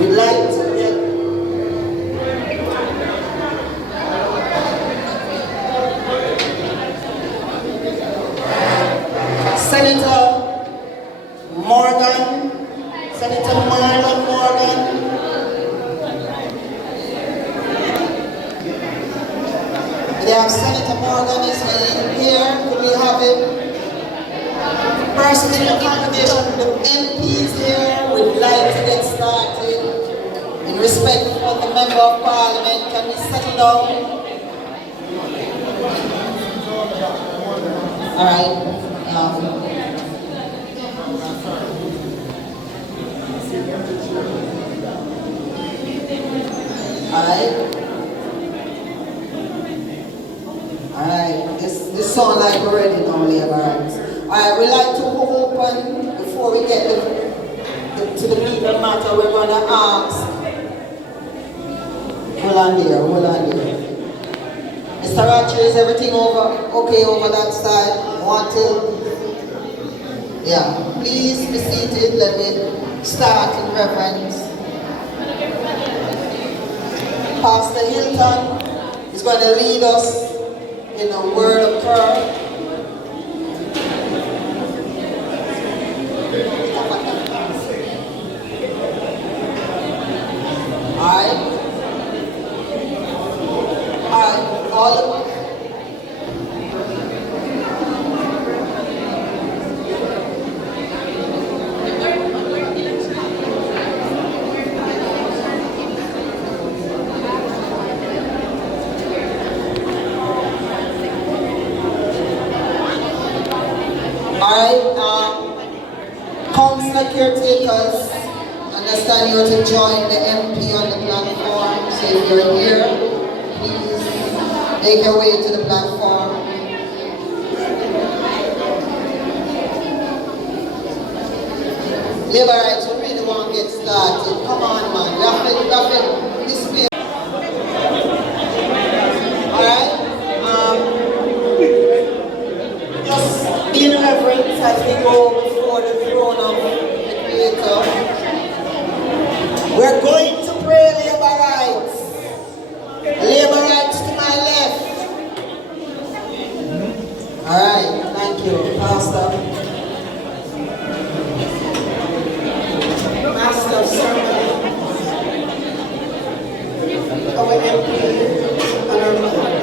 We'd like to get Senator Morgan, Senator Marlon Morgan. We have Senator Morgan is here. Could we have him? Person in the congregation, the MPs here, would like to get started. In respect for the Member of Parliament, can we settle down? All right. Alright, this sounds like we're ready now, laborers. Alright, we'd like to open, before we get to the legal matter, we're going to ask. Hold on there. Mr. Archer, is everything okay over that side? Want to? Yeah, please be seated. Let me start in reverence. Pastor Hilton is going to lead us in a word of prayer. Alright, all of council caretakers, understand you to join the MP on the platform. So if you're here, please make your way to the platform. Laborites, we really want to get started. Come on, man. Rapid display. Alright? Just be in reverence as we go before the throne of the Creator. We're going to pray, laborites. Laborites to my left. Alright, thank you, Pastor. Master of Ceremony, our MP, Honorable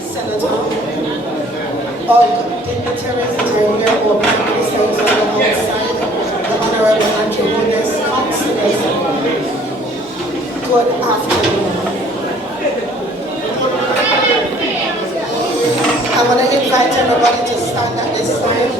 Senator, all dignitaries that are here, or Prime Ministers on the outside, the Honorable Anthropologist, councillors, good afternoon. I want to invite everybody to stand at this time.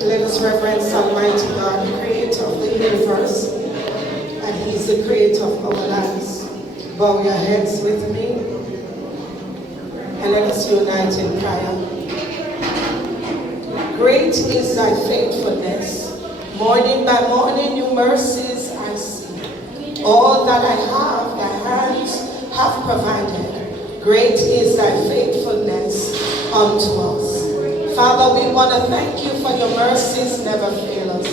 Let us reverence Almighty God, the creator of the universe, and He's the creator of our lives. Bow your heads with me, and let us unite in prayer. Great is thy faithfulness. Morning by morning, new mercies I see. All that I have, thy hands have provided. Great is thy faithfulness unto us. Father, we want to thank you for your mercies never fail us.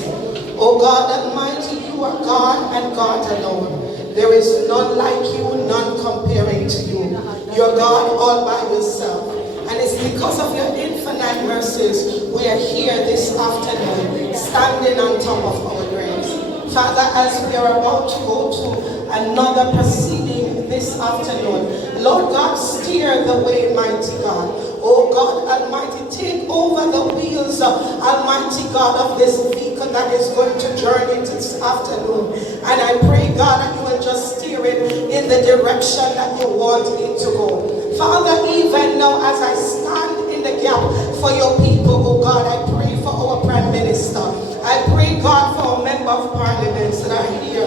Oh God Almighty, you are God and God alone. There is none like you, none comparing to you. You're God all by yourself. And it's because of your infinite mercies we are here this afternoon, standing on top of our graves. Father, as we are about to go to another proceeding this afternoon, Lord God, steer the way, mighty God. Oh God Almighty, take over the wheels, Almighty God, of this vehicle that is going to journey this afternoon. And I pray, God, that you will just steer it in the direction that you want it to go. Father, even now as I stand in the gap for your people, oh God, I pray for our Prime Minister. I pray, God, for our Member of Parliament that are here.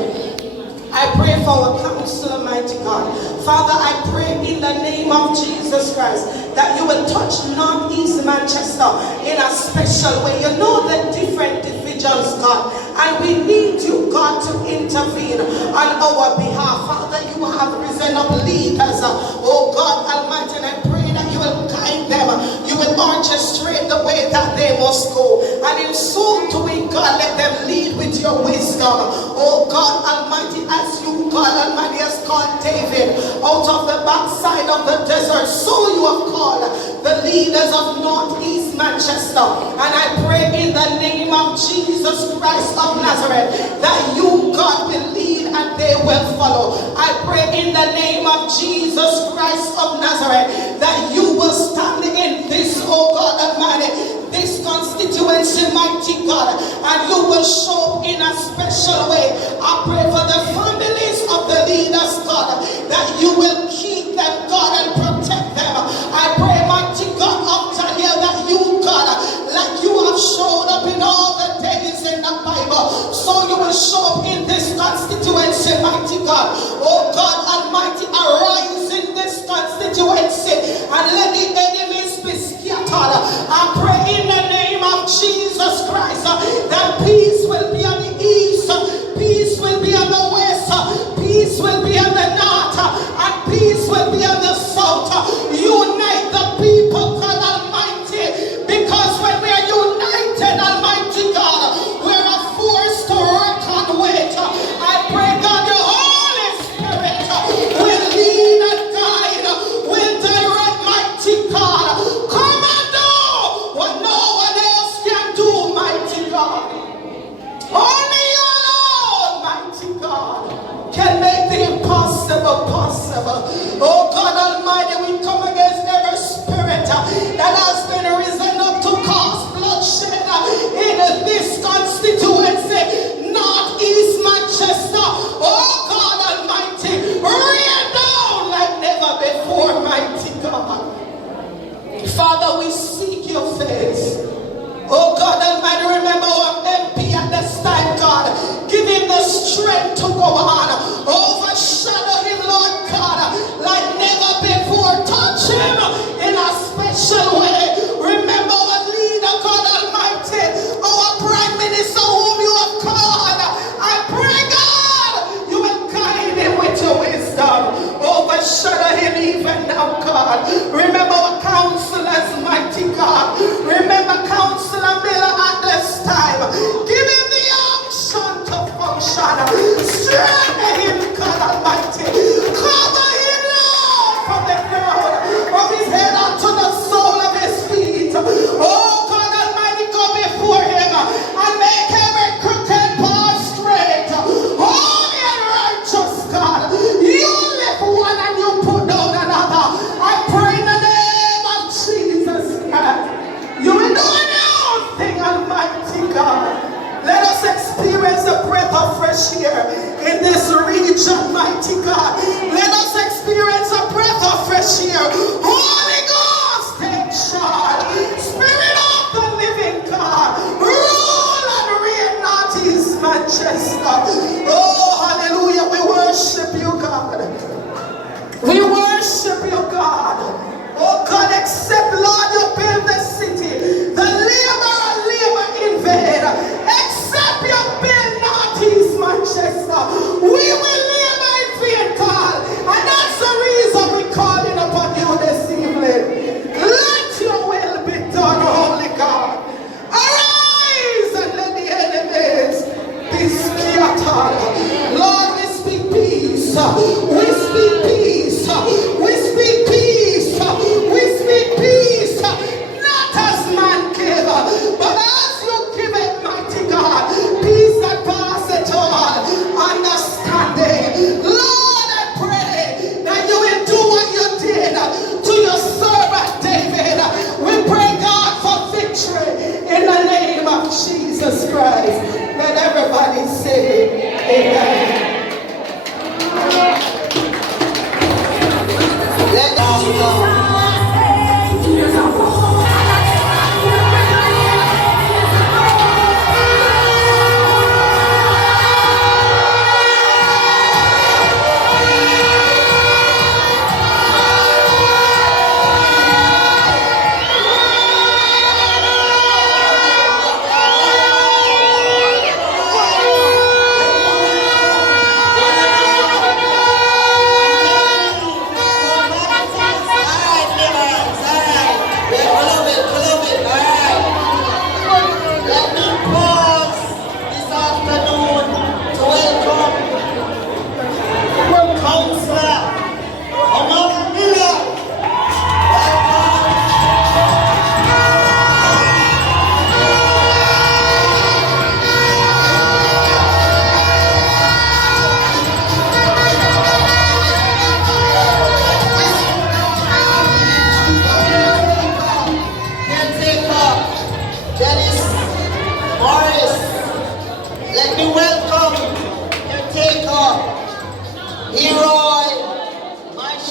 I pray for our council, mighty God, Father, I pray in the name of Jesus Christ that you will touch Northeast Manchester in a special way. You know the different divisions, God, and we need you, God, to intervene on our behalf. Father, you have risen up leaders, oh God Almighty, and I pray that you will guide them. You will orchestrate the way that they must go. And in so doing, God, let them lead with your wisdom. Oh God Almighty, as you, God Almighty, has called David out of the backside of the desert, so you have called the leaders of Northeast Manchester. And I pray in the name of Jesus Christ of Nazareth that you, God, will lead and they will follow. I pray in the name of Jesus Christ of Nazareth that you will stand in this, oh God Almighty, this constituency, mighty God, and you will show up in a special way. I pray for the families of the leaders, God, that you will keep them, God, and protect them. I pray, mighty God, of Daniel, that you, God, like you have showed up in all the days in the Bible, so you will show up in this constituency, mighty God. Oh God Almighty, arise in this constituency and let the enemies be scattered. I pray in the name of Jesus Christ that peace will be on the east, peace will be on the west, peace will be on the north, and peace will be on the south. Unite the people, God Almighty, because when we are united, Almighty God, we're a force to reckon with. I pray, God, the Holy Spirit will lead and guide, will direct, mighty God. Come and do what no one else can do, mighty God. Only you alone, mighty God, can make the impossible possible. Oh God Almighty, we come against every spirit that has been risen up to cause bloodshed in this constituency, Northeast Manchester. Oh God Almighty, rain down like never before, mighty God. Father, we seek your face. Oh God Almighty, remember our MP at this time, God. Give him the strength to go on. Overshadow him, Lord God, like never before. Touch him in a special way. Remember our leader, God Almighty, our Prime Minister whom you have called. I pray, God, you will guide him with your wisdom. Overshadow him even now, God. Remember our counselors, mighty God. Remember Councillor Miller at this time. Give him the unction to function. Strengthen him, God Almighty. Cover him now from the crown of his head unto the sole of his feet. Oh God Almighty, go before him and make every crooked path straight. Holy and righteous God, you lift one and you put down another. I pray in the name of Jesus Christ, you will do a new thing, Almighty God. Let us experience the breath of fresh air in this region, mighty God. Let us experience a breath of fresh air. Holy Ghost, take charge. Spirit of the living God, rule and reign Northeast Manchester. Oh, hallelujah. We worship you, God. We worship you, God. Oh God, except, Lord, you build the city, the laborer labor in vain. Except you build Northeast Manchester, we will labor in vain, God. And that's the reason we're calling upon you this evening. Let your will be done, Holy God. Arise and let the enemies be scattered. Lord, we speak peace. We speak peace. We speak peace. We speak peace. Not as man give, but as you give it, mighty God. Peace that passeth all understanding. Lord, I pray that you will do what you did to your servant David. We pray, God, for victory in the name of Jesus Christ. Let everybody say amen. Let us go.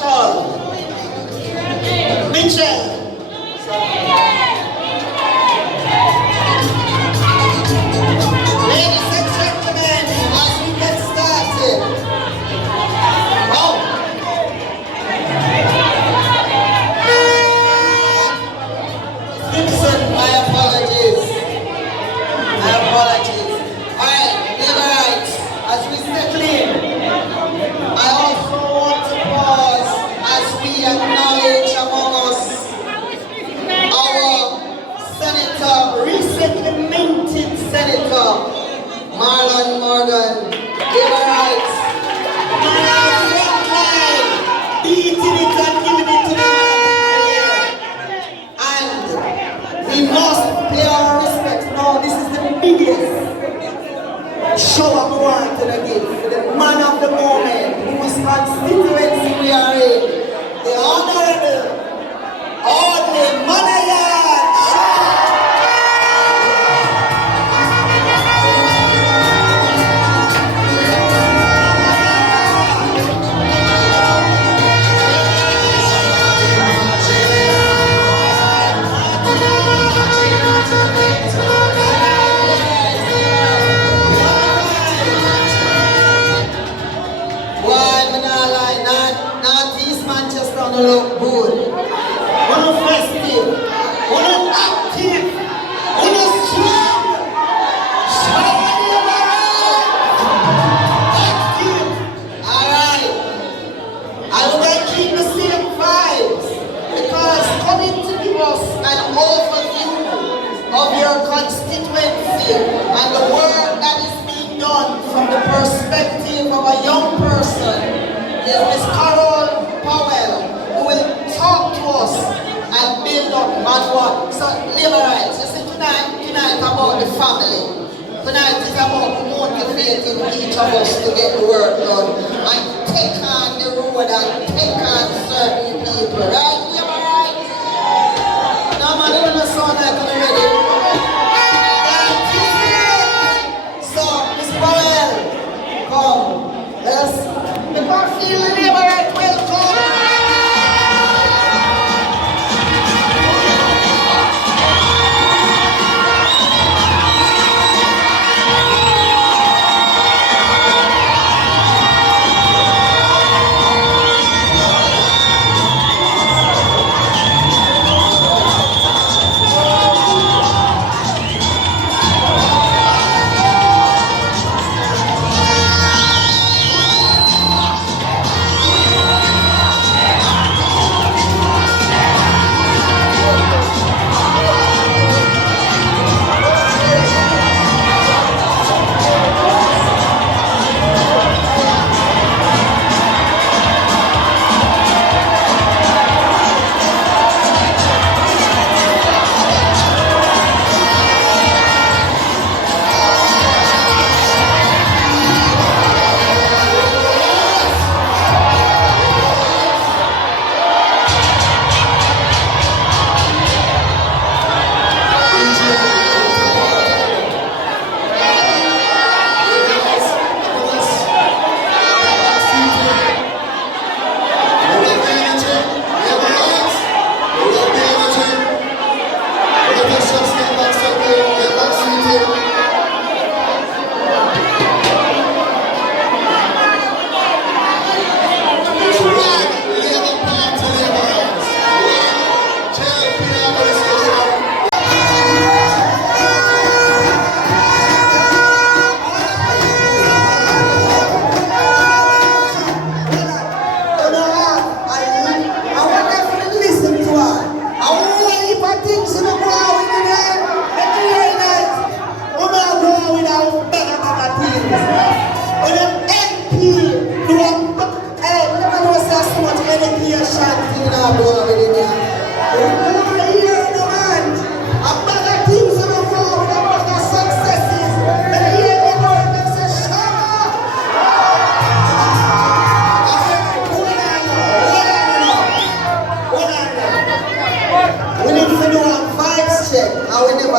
call. Mitchell. Ladies and gentlemen, as we get started. Oh. Gibson, my apologies. My apologies. Alright, Levites, as we settle in, I also want to pause as we acknowledge among us our senator, recently minted senator, Marlon Morgan. Levites, man on front line, beating it and giving it to the people. And we must pay our respects now. This is the biggest show of wanted again for the man of the moment, whose constituency we are in, the Honorable Audley Manayan. Northeast Manchester on the look good. One of festive, one of active, one of strong. Active. Alright. I would like to keep the same vibes because coming to give us an overview of your constituency and the work that is being done from the perspective of a young person is Miss Carol Powell, who will talk to us and build up on what. So, Levites, you see, tonight about the family. Tonight is about motivating each of us to get the work done and take on the road and take on certain people, right? Levites? No, man, you don't sound like I'm ready. So, Miss Powell, come. Let's feel the Levirate welcome.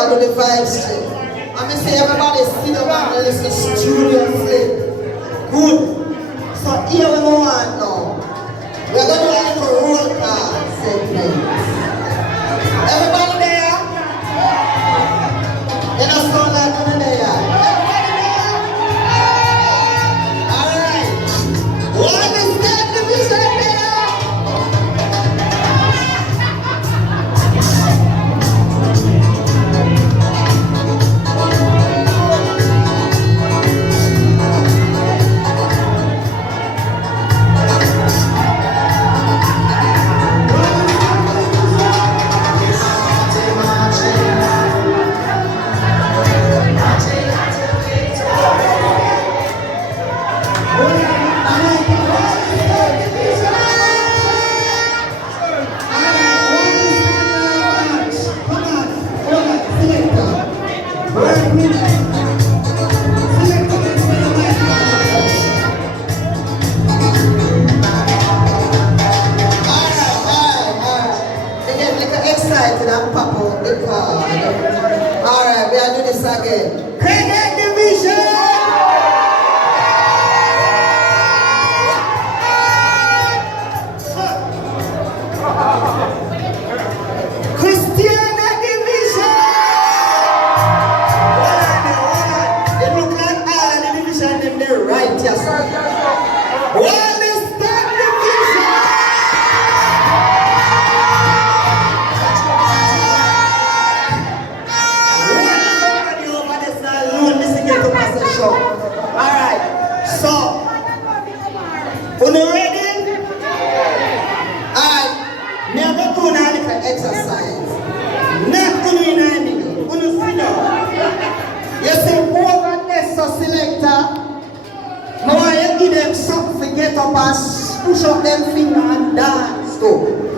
about the vibes check. I'm going to say everybody sit up and listen studiously. Good. So here we go on now. We're going to Everybody there? You know, sound like one there. Everybody there? Alright. What is that division there? Excited and pop out the card. Alright, we are doing this again. Credit division! Christian division! Hold on. They look like all of the division in the righteous. What is that division? Alright, so, you ready? Alright, now we're going to do an exercise. Not going to do anything. We're going to sit down. You say, over this selector. Now you give them something to get up and push up them finger and dance to.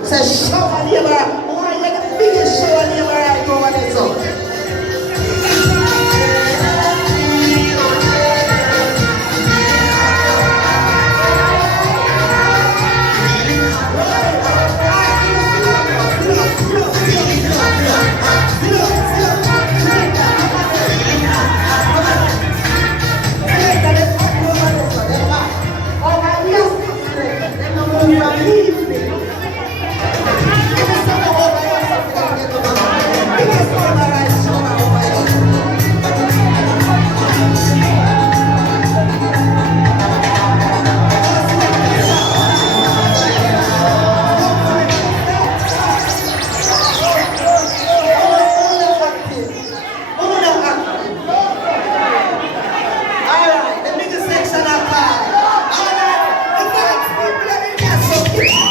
Say, shower labor. I want you the biggest shower labor right over there. So. Alright, the biggest section of time. Alright, the first people in there, so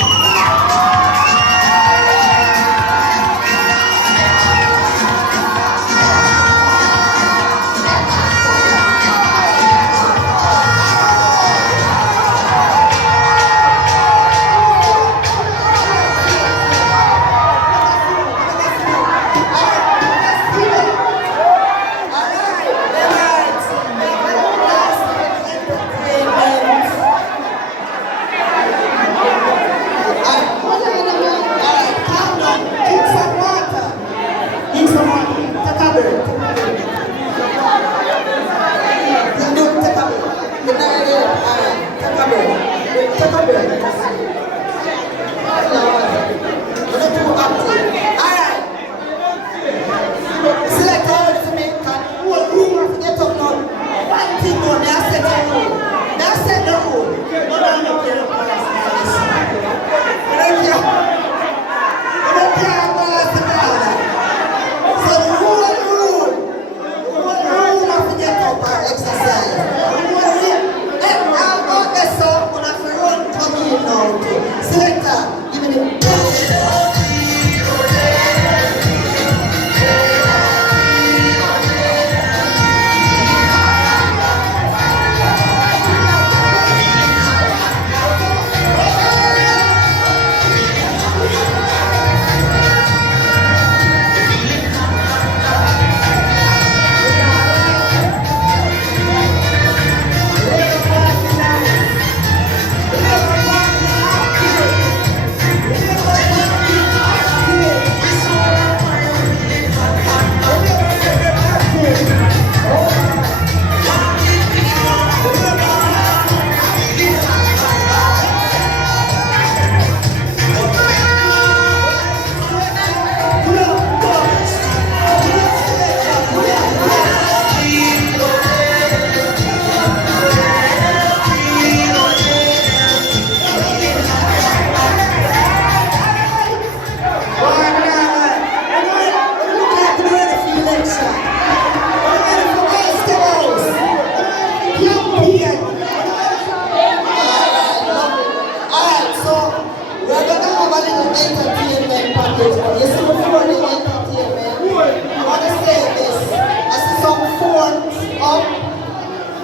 a little entertainment package. You see before the entertainment, I want to say this. I see some phones up.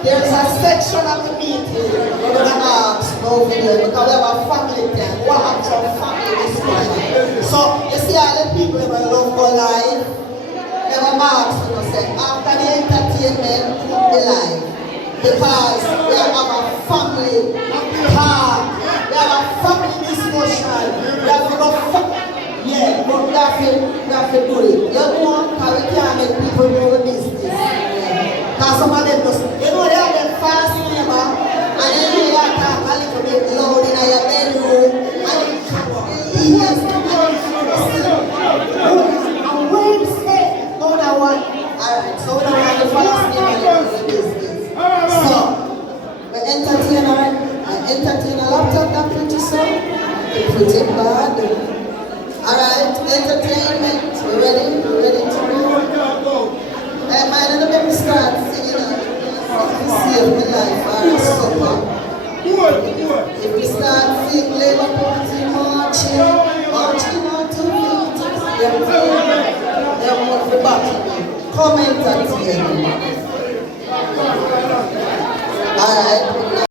There's a section of the meeting. We're going to ask no video because we have a family time. What happened to our family this morning? So, you see all the people who love go live. Never ask, you know, say, after the entertainment, the live. Because we have a family talk. We have a family discussion. We have to go yeah, but we have to do it. You know, because we can't make people know the business. Because some of them just, you know, they have them fast neighbor, and then you talk a little bit loud in your bedroom, and you can't yes, and Wednesday, no that one. Alright, so we don't have the fast neighbor in the business. So, the entertainer laptop that pretty so, pretty bad. Alright, entertainment, we ready to go? Mind and let me start singing save my life or supper. If we start singing Labour Party marching on to victims, they want to back me. Comment at the end. Alright.